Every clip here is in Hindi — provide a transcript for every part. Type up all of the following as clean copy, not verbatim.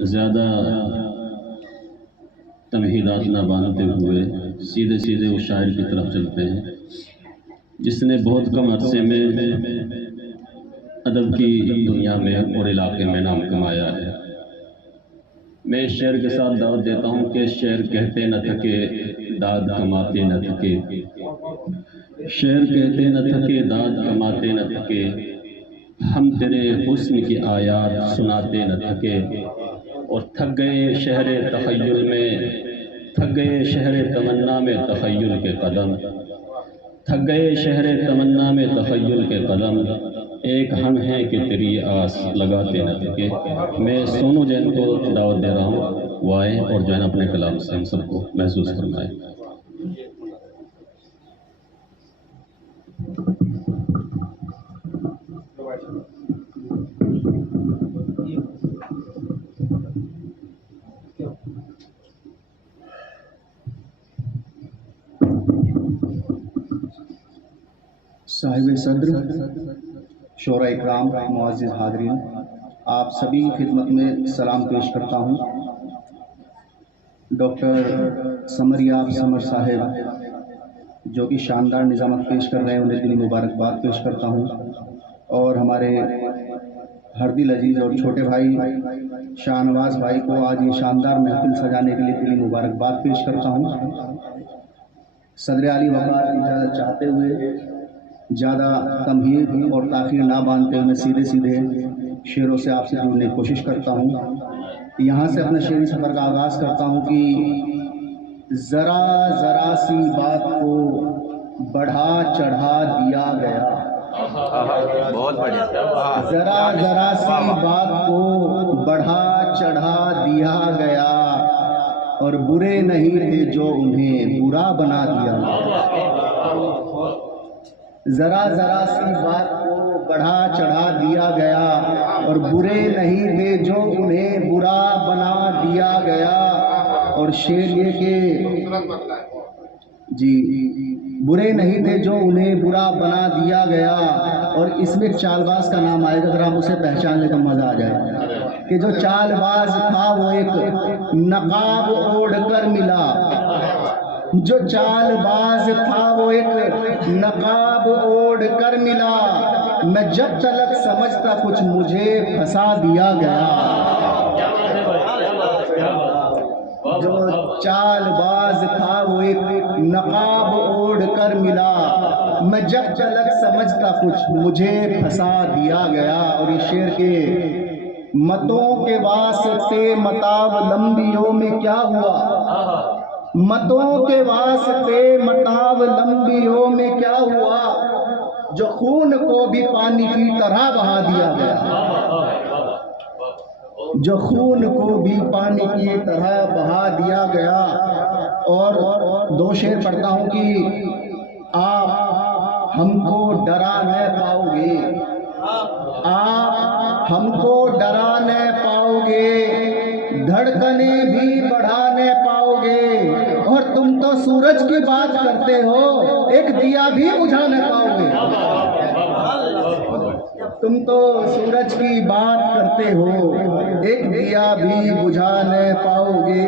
ज़्यादा तमहीदात न बांधते हुए सीधे सीधे उस शायर की तरफ चलते हैं जिसने बहुत कम अरसे में अदब की दुनिया में और इलाके में नाम कमाया है। मैं इस शेर के साथ दावत देता हूँ कि शेर कहते न थके, दाद कमाते न थके। शेर कहते न थके, दाद कमाते न थके। हम तेरे हुस्न की आयात सुनाते न थके। और थक गए शहरे तखय्युल में, थक गए शहरे तमन्ना में तखय्युल के कदम। थक गए शहरे तमन्ना में तखय्युल के कदम। एक हम हैं कि तेरी आस लगाते न थके। मैं सोनू जैन को दावत दे रहा हूँ, वो आए और जो है अपने कलाम से हम सबको महसूस फरमाए। साहिब सद्र, शोरा इकराम, मुअज़्ज़िज़ हाज़रीन, आप सभी की खिदमत में सलाम पेश करता हूँ। डॉक्टर समरियाब समर साहब जो कि शानदार निज़ामत पेश कर रहे हैं, उन्हें दिली मुबारकबाद पेश करता हूँ। और हमारे हरदिल अजीज़ और छोटे भाई शाहनवाज़ भाई को आज ये शानदार महफिल सजाने के लिए दिली मुबारकबाद पेश करता हूँ। सदर आली वक़ार की इजाज़त चाहते हुए ज़्यादा तमहीद और ताख़ीर ना बांधते हुए मैं सीधे सीधे शेरों से आपसे जुड़ने की कोशिश करता हूँ। यहाँ से अपने शेरी सफ़र का आगाज़ करता हूँ कि ज़रा ज़रा सी बात को बढ़ा चढ़ा दिया गया। बहुत बढ़िया। ज़रा ज़रा सी बात को बढ़ा चढ़ा दिया गया और बुरे नहीं थे जो उन्हें बुरा बना दिया। ज़रा ज़रा सी बात को बढ़ा चढ़ा दिया गया और बुरे नहीं थे जो उन्हें बुरा बना दिया गया। और शेर ये के जी, बुरे नहीं थे जो उन्हें बुरा बना दिया गया। और इसमें चालबाज का नाम आएगा, अगर हम उसे पहचान ले तो मज़ा आ जाए कि जो चालबाज था वो एक नकाब ओढ़ कर मिला। जो चालबाज था वो एक नकाब ओढ़ कर मिला। मैं जब तलक समझता कुछ मुझे फंसा दिया गया। जो चालबाज था वो एक नकाब ओढ़ कर मिला। मैं जब तलक समझता कुछ मुझे फंसा दिया गया। और इस शेर के मतों के वास्ते मताव लंबियों में क्या हुआ, मतों के वास्ते मताव लंबियों में क्या हुआ, जो खून को भी पानी की तरह बहा दिया गया। जो खून को भी पानी की तरह बहा दिया गया। और दो शेर पढ़ता हूँ कि आप हमको डरा न पाओगे, आप हमको डरा न पाओगे, धड़कने भी बढ़ा न पाओगे। और तुम तो सूरज की बात करते हो, एक दिया भी बुझा न पाओगे। तुम तो सूरज की बात करते हो, एक दिया भी बुझा न पाओगे।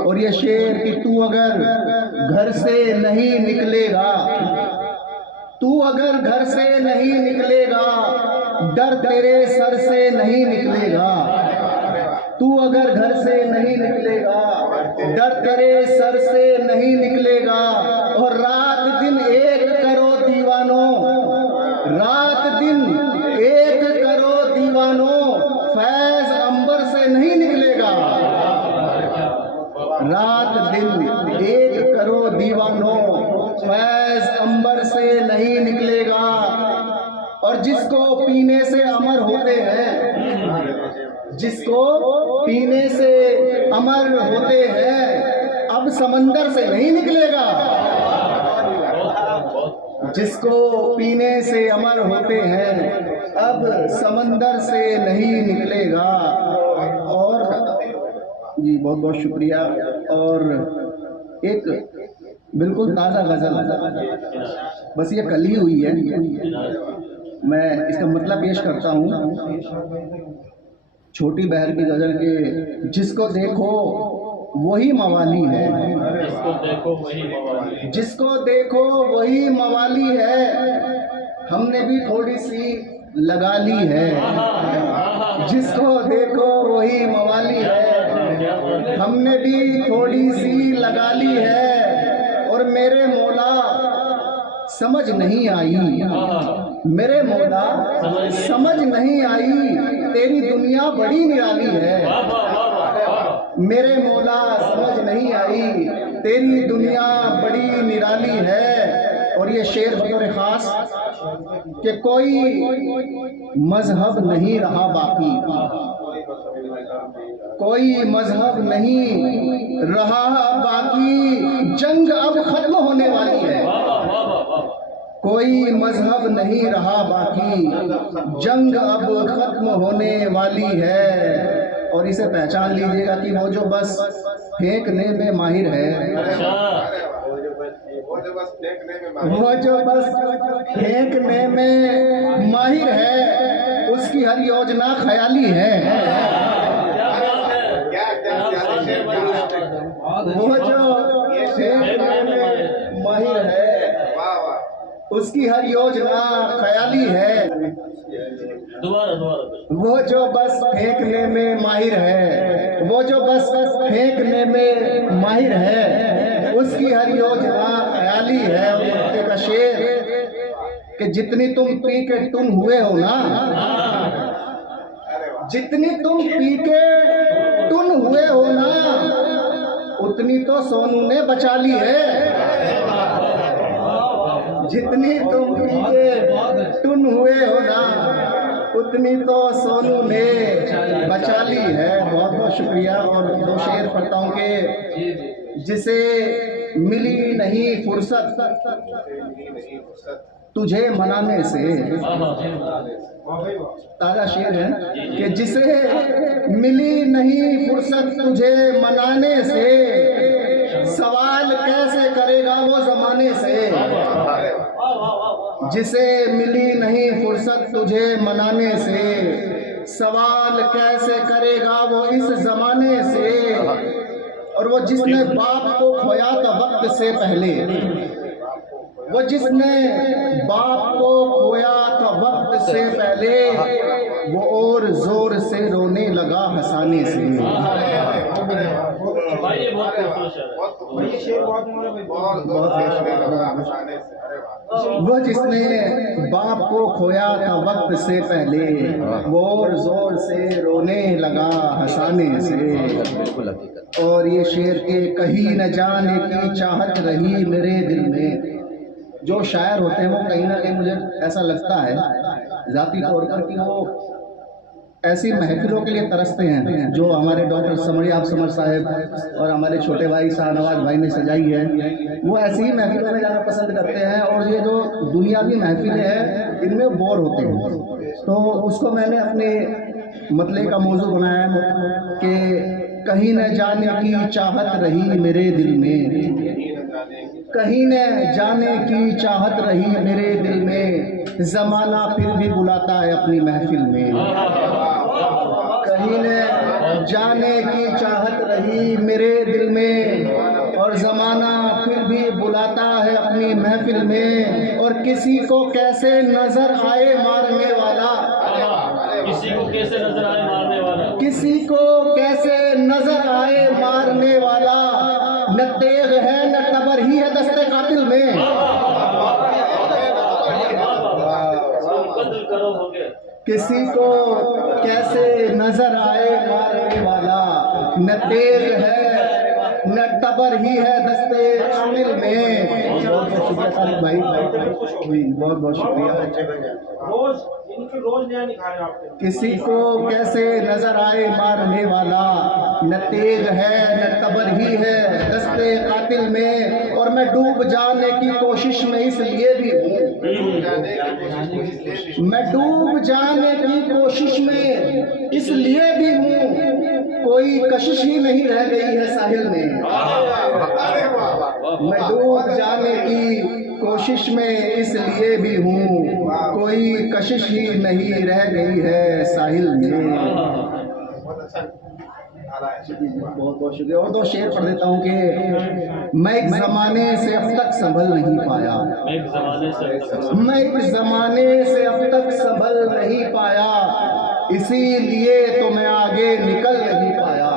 और ये शेर कि तू अगर घर से नहीं निकलेगा, तू अगर घर से नहीं निकलेगा, डर तेरे सर से नहीं निकलेगा। तू अगर घर से नहीं निकलेगा, डर तेरे सर से नहीं निकलेगा। और रात दिन एक करो दीवानों, रात दिन एक करो दीवानों, फैज़ अंबर से नहीं निकलेगा। रात दिन एक करो दीवानों, फैज़ अंबर से नहीं निकलेगा। और जिसको पीने से अमर होते हैं, जिसको पीने से अमर होते हैं, अब समंदर से नहीं निकलेगा। जिसको पीने से अमर होते हैं, अब समंदर से नहीं निकलेगा। और जी बहुत बहुत शुक्रिया। और एक बिल्कुल ताज़ा गज़ल, बस ये कल ही हुई है, मैं इसका मतलब पेश करता हूँ। छोटी बहर की गजल के जिसको देखो वही मवाली है, जिसको देखो वही मवाली, जिसको देखो वही मवाली है, हमने भी थोड़ी सी लगा ली है। जिसको देखो वही मवाली है, हमने भी थोड़ी सी लगा ली है। और मेरे मौला समझ नहीं आई, मेरे मौला समझ नहीं आई, तेरी दुनिया बड़ी निराली है। मेरे मौला समझ नहीं आई, तेरी दुनिया बड़ी निराली है। और ये शेर बतौर खास कि कोई मजहब नहीं रहा बाकी, कोई मजहब नहीं रहा बाकी, जंग अब खत्म होने वाली है। कोई मजहब नहीं रहा बाकी, जंग अब खत्म होने वाली है। और इसे पहचान लीजिएगा कि वो जो बस फेंकने में माहिर है, वो जो बस फेंकने में माहिर है, उसकी हर योजना ख्याली है। वो जो फेंकने में माहिर है, उसकी हर योजना ख्याली है। वो जो बस फेंकने में माहिर है, वो जो बस फेंकने में माहिर है, उसकी हर योजना ख्याली है। और मक्के का शेर कि जितनी तुम पी के टुन हुए हो ना, जितनी तुम पी के टुन हुए हो ना, उतनी तो सोनू ने बचा ली है। जितनी तुम पी के टुन हुए हो ना, उतनी तो सोनू ने बचा ली है। बहुत बहुत शुक्रिया। और दो शेर पढ़ता हूँ कि जिसे मिली नहीं फुर्सत तुझे मनाने से, ताजा शेर है कि जिसे मिली नहीं फुर्सत तुझे मनाने से, सवाल कैसे करेगा वो जमाने से। जिसे मिली नहीं फुर्सत तुझे मनाने से, सवाल कैसे करेगा वो इस जमाने से। और वो जिसने बाप को खोया था वक्त से पहले, वो जिसने बाप को खोया था वक्त से पहले, वो और जोर से रोने लगा हंसाने से। वो जिसने बाप को खोया था वक्त से पहले, वो और जोर से रोने लगा हंसाने से। और ये शेर के कहीं न जाने की चाहत रही मेरे दिल में। जो शायर होते हैं वो कहीं ना कहीं मुझे ऐसा लगता है ज़ाती तौर पर कि वो ऐसी महफिलों के लिए तरसते हैं जो हमारे डॉक्टर समरियाब समर साहब और हमारे छोटे भाई शाहनवाज भाई ने सजाई है। वो ऐसी ही महफिलों में जाना पसंद करते हैं। और ये जो दुनियावी महफिलें हैं इनमें बोर होते हैं। तो उसको मैंने अपने मतले का मौजू बनाया कि कहीं न जाने की चाहत रही मेरे दिल में, कहीं न जाने की चाहत रही मेरे दिल में, ज़माना फिर भी बुलाता है अपनी महफिल में। कहीं न जाने की चाहत रही मेरे दिल में, और ज़माना फिर भी बुलाता है अपनी महफिल में। और किसी को कैसे नजर आए मारने वाला, किसी को कैसे नजर आए मारने वाला, किसी को कैसे नजर आए मारने वाला, न तेग है न तबर ही है दस्ते कातिल में। किसी को कैसे नजर आए मारने वाला, न तेग है न तबर ही है दस्ते कातिल में। बहुत बहुत शुक्रिया भाई, बहुत बहुत शुक्रिया। रोज नया निखारे आपके। किसी को कैसे नजर आए मारने वाला, न तेग है न तबर ही है दस्ते कातिल में। और मैं डूब जाने की कोशिश में इसलिए भी हूँ, मैं डूब जाने की कोशिश में इसलिए भी हूँ, कोई कशिश ही नहीं रह गई है साहिल में। मैं डूब जाने की कोशिश में इसलिए भी हूँ, कोई कशिश ही नहीं रह गई है साहिल में। बहुत बहुत शुक्रिया। और दो शेर पढ़ देता हूँ कि मैं एक ज़माने से अब तक संभल नहीं पाया, मैं एक ज़माने से अब तक संभल नहीं पाया, इसीलिए तो मैं आगे निकल नहीं पाया।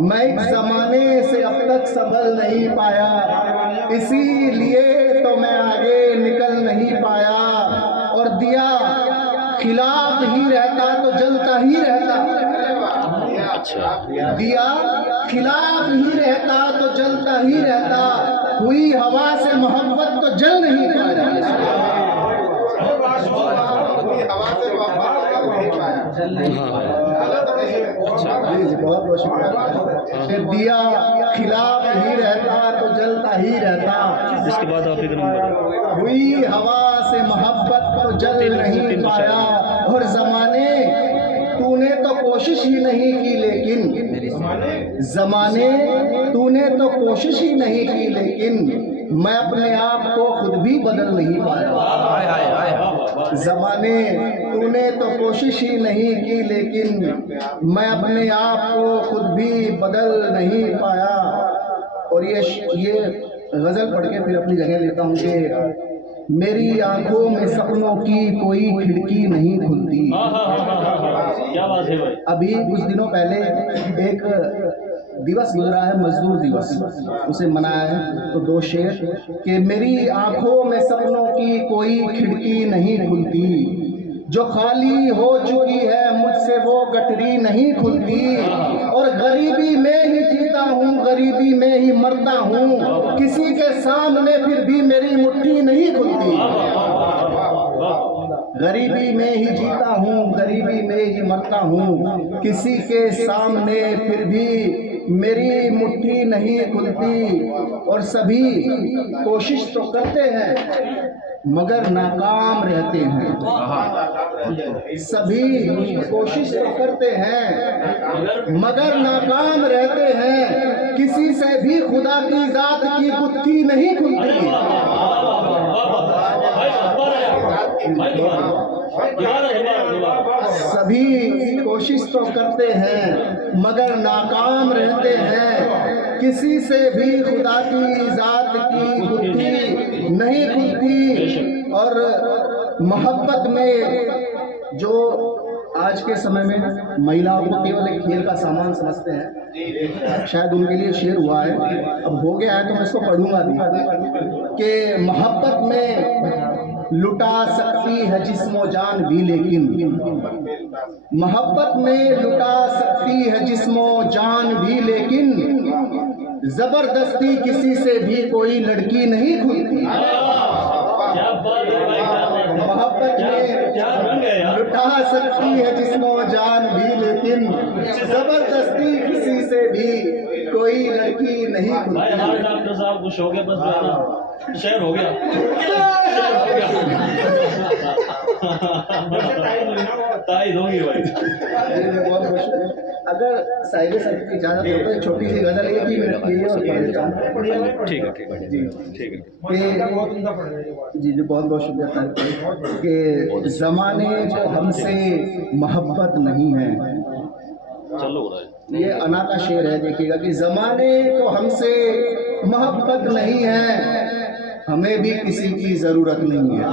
मैं एक ज़माने से अब तक संभल नहीं पाया, इसीलिए तो मैं आगे निकल नहीं पाया। और दिया खिलाफ ही रहता तो जलता ही रहता, दिया खिलाफ ही रहता तो जलता ही रहता, हुई हवा से मोहब्बत तो जल नहीं पाया। बहुत बहुत शुक्रिया। दिया खिलाफ ही रहता तो जलता ही रहता, इसके बाद आप एक नंबर हुई हवा से मोहब्बत तो जल नहीं पाया। और जमाने तूने तो कोशिश ही नहीं की, लेकिन जमाने तूने तो कोशिश ही नहीं की, लेकिन मैं अपने आप को खुद भी बदल नहीं पाया। जमाने तूने तो कोशिश ही नहीं की, लेकिन मैं अपने आप को खुद भी बदल नहीं पाया। और ये गजल पढ़ के फिर अपनी जगह लेता हूँ कि मेरी आंखों में सपनों की कोई खिड़की नहीं खुलती। क्या बात है भाई। अभी कुछ दिनों पहले एक दिवस गुजरा है, मजदूर दिवस, उसे मनाया है। तो दो शेर कि मेरी आंखों में सपनों की कोई खिड़की नहीं खुलती, जो खाली हो चुकी है मुझसे वो गठरी नहीं खुलती। और गरीबी में ही जीता हूँ, गरीबी में ही मरता हूँ, किसी के सामने फिर भी मेरी मुट्ठी नहीं खुलती। गरीबी में ही जीता हूँ, गरीबी में ही मरता हूँ, किसी के सामने फिर भी मेरी मुट्ठी नहीं खुलती। और सभी कोशिश तो करते हैं मगर नाकाम रहते हैं, सभी कोशिश तो करते हैं मगर नाकाम रहते हैं, किसी से भी खुदा की जात की गुत्थी नहीं खुलती। सभी कोशिश तो करते हैं मगर नाकाम रहते हैं, किसी से भी खुदा की जात की गुत्थी नहीं खुलती। और मोहब्बत में जो आज के समय में महिलाओं को केवल एक खेल का सामान समझते हैं, शायद उनके लिए शेर हुआ है, अब हो गया है तो मैं इसको पढ़ूंगा भी कि मोहब्बत में लुटा सकती है जिस्मो जान भी, लेकिन मोहब्बत में लुटा सकती है जिस्मो जान भी, लेकिन जबरदस्ती किसी से भी कोई लड़की नहीं खुलती। मोहब्बत में लुटा सकती है जिस्मो जान भी, लेकिन जबरदस्ती किसी से भी कोई लड़की नहीं खुलती। डॉक्टर साहब खुश हो गए, बस शेर हो गया। ताई होगी भाई। अगर साहिब साहब की इजाजत हो तो छोटी सी गजल एक ही मिनट की है और पढ़ देता हूँ। ठीक है, ठीक है जी, ठीक है जी जी, बहुत बहुत शुक्रिया सर कि ज़माने को हमसे मोहब्बत नहीं है। चलो ये अना का शेर है, देखिएगा कि ज़माने को हमसे मोहब्बत नहीं है, हमें भी किसी की ज़रूरत नहीं है।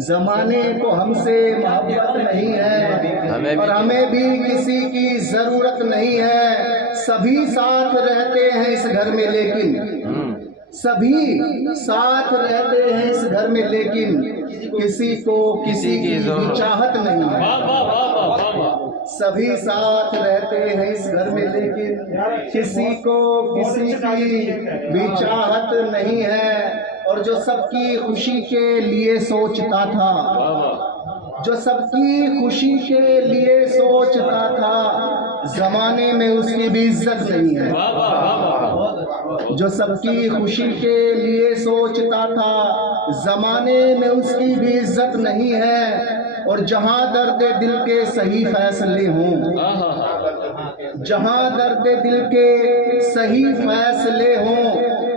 ज़माने को हमसे मोहब्बत नहीं है और हमें भी किसी की ज़रूरत नहीं है। सभी साथ रहते हैं इस घर में, लेकिन सभी साथ रहते हैं इस घर में, लेकिन किसी को किसी की भी चाहत नहीं है। सभी साथ रहते हैं इस घर में, लेकिन किसी को किसी की भी चाहत नहीं है। और जो सबकी खुशी के लिए सोचता था, जो सबकी खुशी के लिए सोचता था, जमाने में उसकी भी इज्जत नहीं है। जो सबकी खुशी के लिए सोचता था, जमाने में उसकी भी इज्जत नहीं है। और जहां दर्द दिल के सही फैसले हों, जहां दर्द दिल के सही फैसले हों,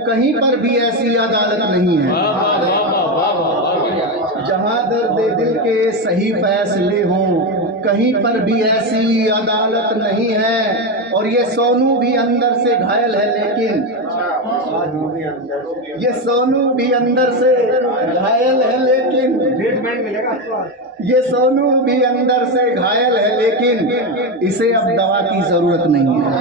कहीं पर भी ऐसी अदालत नहीं है। जहां दर्द दिल के सही फैसले हों, कहीं पर भी ऐसी अदालत नहीं है। और ये सोनू भी अंदर से घायल है, लेकिन ये सोनू भी अंदर से घायल है, लेकिन ये सोनू भी अंदर से घायल है, लेकिन इसे अब दवा की जरूरत नहीं है।